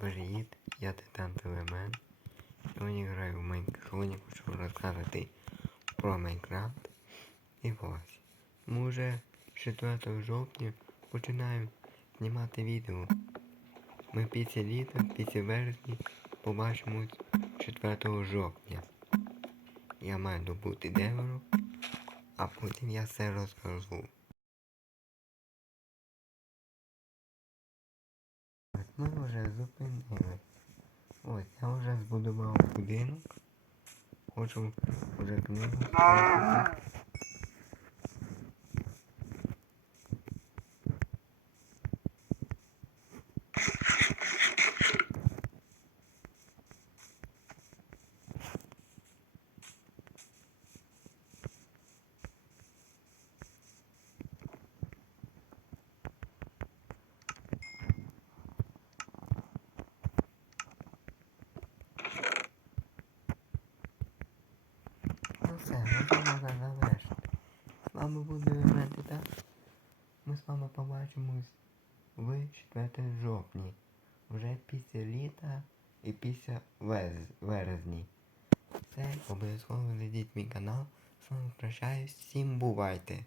Привіт, я Титан Телемен. Сьогодні граю в Майнкрафт. Сьогодні хочу розказати про Майнкрафт. І ось. Ми вже 4 жовтня починаємо знімати відео. Ми після літа, після вересня побачимось 4 жовтня. Я маю добути дерево, а потім я все розкажу. Ми вже зупинили. Ось, я вже збудував будинок. Хочу вже книгу. Все, можемо завершити. З вами буде так? Ми з вами побачимось в 4 жовтні. Вже після літа і після вересні. Все, обов'язково зайдіть мій канал. З вами прощаюсь. Всім бувайте!